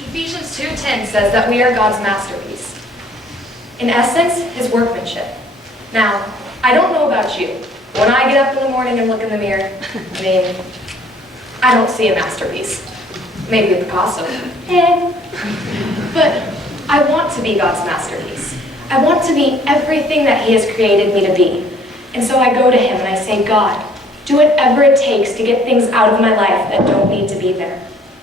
Ephesians 2:10 says that we are God's masterpiece. In essence, his workmanship. Now, I don't know about you. When I get up in the morning and look in the mirror, I don't see a masterpiece. Maybe a Picasso. But I want to be God's masterpiece. I want to be everything that he has created me to be. And so I go to him and I say, God, do whatever it takes to get things out of my life that don't need to be there.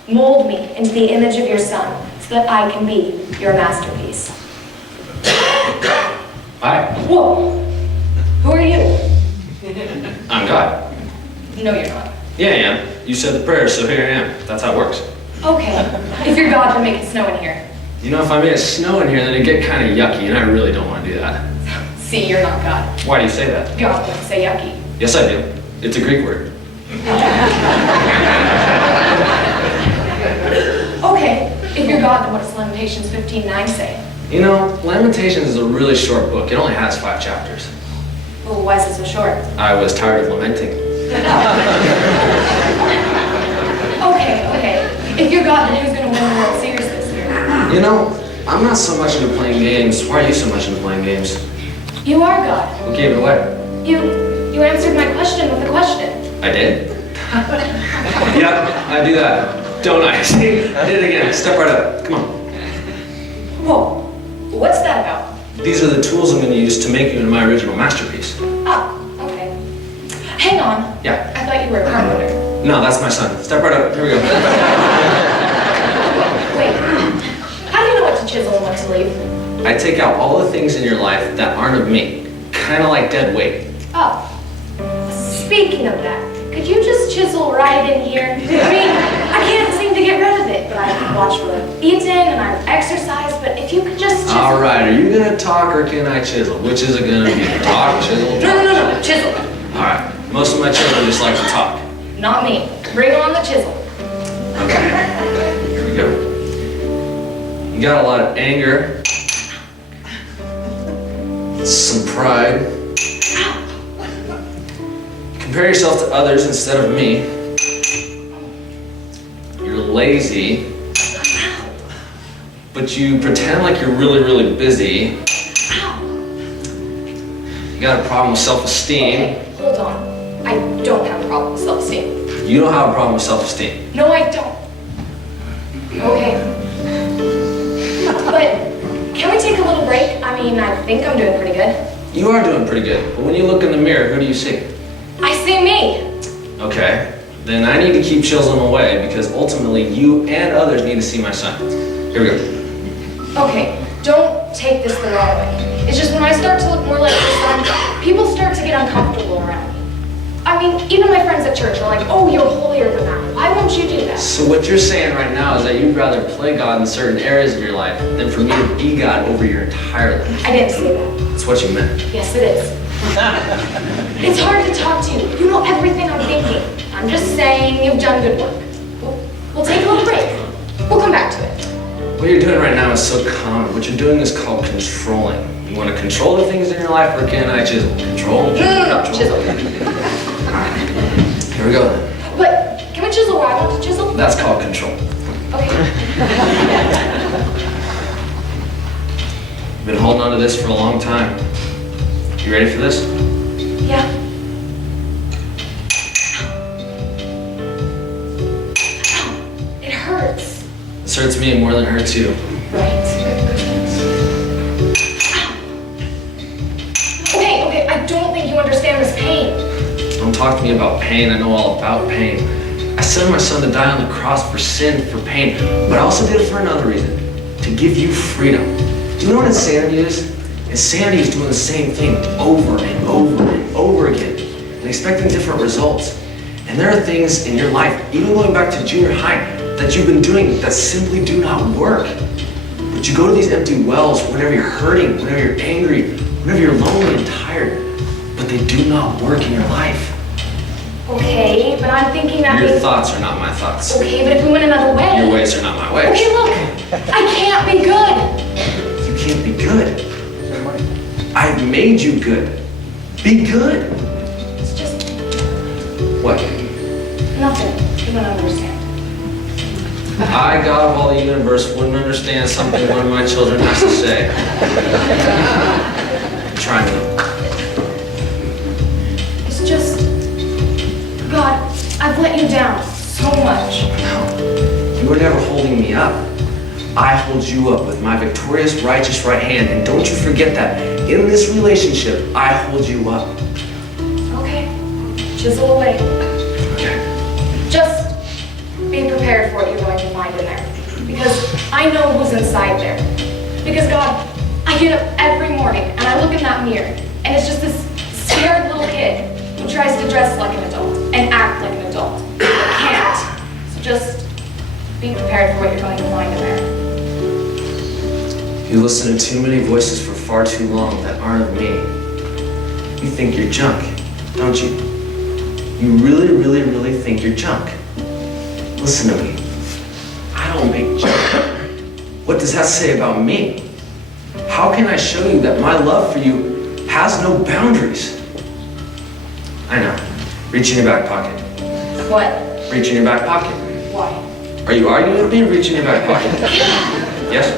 Mold me into the image of your Son so that I can be your masterpiece. Hi. Whoa! Who are you? I'm God. No, you're not. Yeah, I am. You said the prayer, so here I am. That's how it works. Okay. If you're God, then make it snow in here. You know, if I made it snow in here, then it'd get kind of yucky, and I really don't want to do that. See, you're not God. Why do you say that? God wouldn't say yucky. Yes, I do. It's a Greek word. Okay. If you're God, then what does Lamentations 15:9 say? You know, Lamentations is a really short book. It only has 5 chapters. Well, why is it so short? I was tired of lamenting. Okay. If you're God, then who's going to win the World Series this year? You know, I'm not so much into playing games. Why are you so much into playing games? You are God. Who gave it away? You answered my question with a question. I did? Yep, I do that. Don't I? See? I did it again. Step right up. Come on. Whoa. What's that about? These are the tools I'm going to use to make you into my original masterpiece. Oh, okay. Hang on. Yeah. I thought you were a carpenter. No, that's my son. Step right up. Here we go. Wait. How do you know what to chisel and what to leave? I take out all the things in your life that aren't of me. Kind of like dead weight. Oh. Speaking of that, could you just chisel right in here? I mean, I can't seem to get rid of it, but I've watched what I've eaten and I've exercised, but if you could just chisel. All right, are you going to talk or can I chisel? Which is it going to be? Talk, chisel? No, chisel. All right, most of my children just like to talk. Not me. Bring on the chisel. Okay, here we go. You got a lot of anger, some pride. Compare yourself to others instead of me. You're lazy, but you pretend like you're really, really busy. You got a problem with self-esteem. Okay, hold on. I don't have a problem with self-esteem. You don't have a problem with self-esteem. No, I don't. Okay. But can we take a little break? I mean, I think I'm doing pretty good. You are doing pretty good, but when you look in the mirror, who do you see? I see me. Okay, then I need to keep chiseling away because ultimately you and others need to see my son. Here we go. Okay, don't take this the wrong way. It's just when I start to look more like your son, people start to get uncomfortable around me. I mean, even my friends at church are like, oh, you're holier than thou. Why won't you do that? So what you're saying right now is that you'd rather play God in certain areas of your life than for me to be God over your entire life. I didn't say that. That's what you meant. Yes, it is. It's hard to talk to you. You know everything I'm thinking. I'm just saying you've done good work. We'll take a little break. We'll come back to it. What you're doing right now is so common. What you're doing is called controlling. You want to control the things in your life, or can I chisel? Control? No, chisel. Here we go then. But can we chisel where I want to chisel? That's called control. Okay. Been holding on to this for a long time. You ready for this? Yeah. It hurts. This hurts me more than it hurts you. Right. Okay, I don't think you understand this pain. Don't talk to me about pain. I know all about pain. I sent my son to die on the cross for sin, for pain, but I also did it for another reason, to give you freedom. Do you know what insanity is? Insanity is doing the same thing over and over and over again and expecting different results. And there are things in your life, even going back to junior high, that you've been doing that simply do not work. But you go to these empty wells whenever you're hurting, whenever you're angry, whenever you're lonely and tired, but they do not work in your life. Okay, but I'm thinking that Your thoughts are not my thoughts. Okay, but if we went another way. Your ways are not my ways. Okay, look, I can't be good. You can't be good. I've made you good. Be good. It's just What? Nothing. You don't understand. I, God of all the universe, wouldn't understand something one of my children has to say. Try me. It's just, God, I've let you down so much. No, you were never holding me up. I hold you up with my victorious, righteous right hand, and don't you forget that. In this relationship, I hold you up. Okay, chisel away. Okay. Just be prepared for what you're going to find in there. Because I know who's inside there. Because God, I get up every morning and I look in that mirror and it's just this scared little kid who tries to dress like an adult and act like an adult, but can't. So just be prepared for what you're going to find in there. You listen to too many voices for far too long that aren't of me. You think you're junk, don't you? You really, really, really think you're junk. Listen to me. I don't make junk. What does that say about me? How can I show you that my love for you has no boundaries? I know. Reach in your back pocket. What? Reach in your back pocket. Why? Are you arguing with me? Reach in your back pocket. Yes?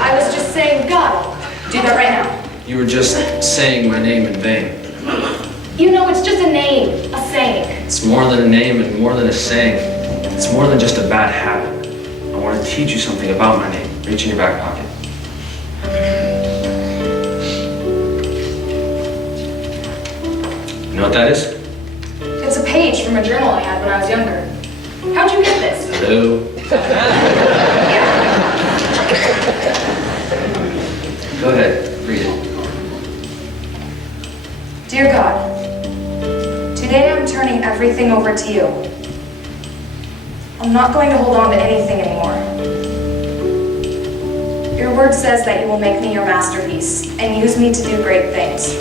I was just saying, God, do that right now. You were just saying my name in vain. You know, it's just a name, a saying. It's more than a name and more than a saying. It's more than just a bad habit. I want to teach you something about my name. Reach in your back pocket. You know what that is? It's a page from a journal I had when I was younger. How'd you get this? Hello? Go ahead, read it. Dear God, today I'm turning everything over to you. I'm not going to hold on to anything anymore. Your word says that you will make me your masterpiece and use me to do great things.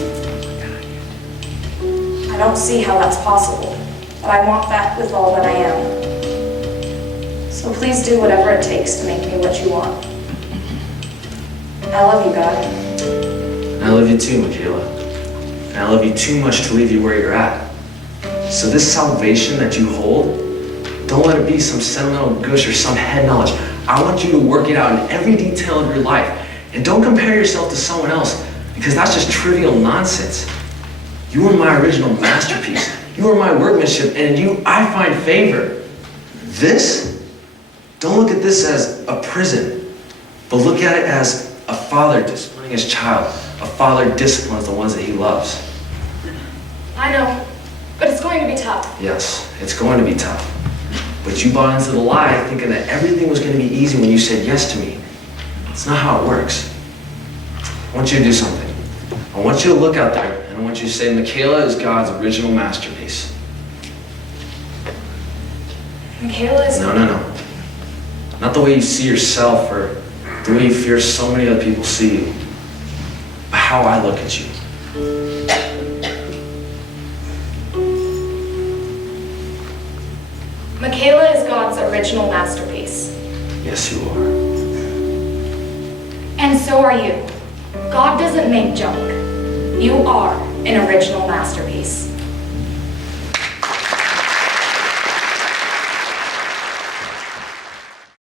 I don't see how that's possible, but I want that with all that I am. So please do whatever it takes to make me what you want. I love you, God. And I love you too, Michaela. And I love you too much to leave you where you're at. So this salvation that you hold, don't let it be some sentimental gush or some head knowledge. I want you to work it out in every detail of your life. And don't compare yourself to someone else, because that's just trivial nonsense. You are my original masterpiece. You are my workmanship, and in you I find favor. This, don't look at this as a prison, but look at it as a father disciplining his child. A father disciplines the ones that he loves. I know, but it's going to be tough. Yes, it's going to be tough. But you bought into the lie thinking that everything was going to be easy when you said yes to me. It's not how it works. I want you to do something. I want you to look out there and I want you to say, Michaela is God's original masterpiece. Michaela is... No. Not the way you see yourself or the way you fear so many other people see you. But how I look at you. Michaela is God's original masterpiece. Yes, you are. And so are you. God doesn't make junk. You are an original masterpiece.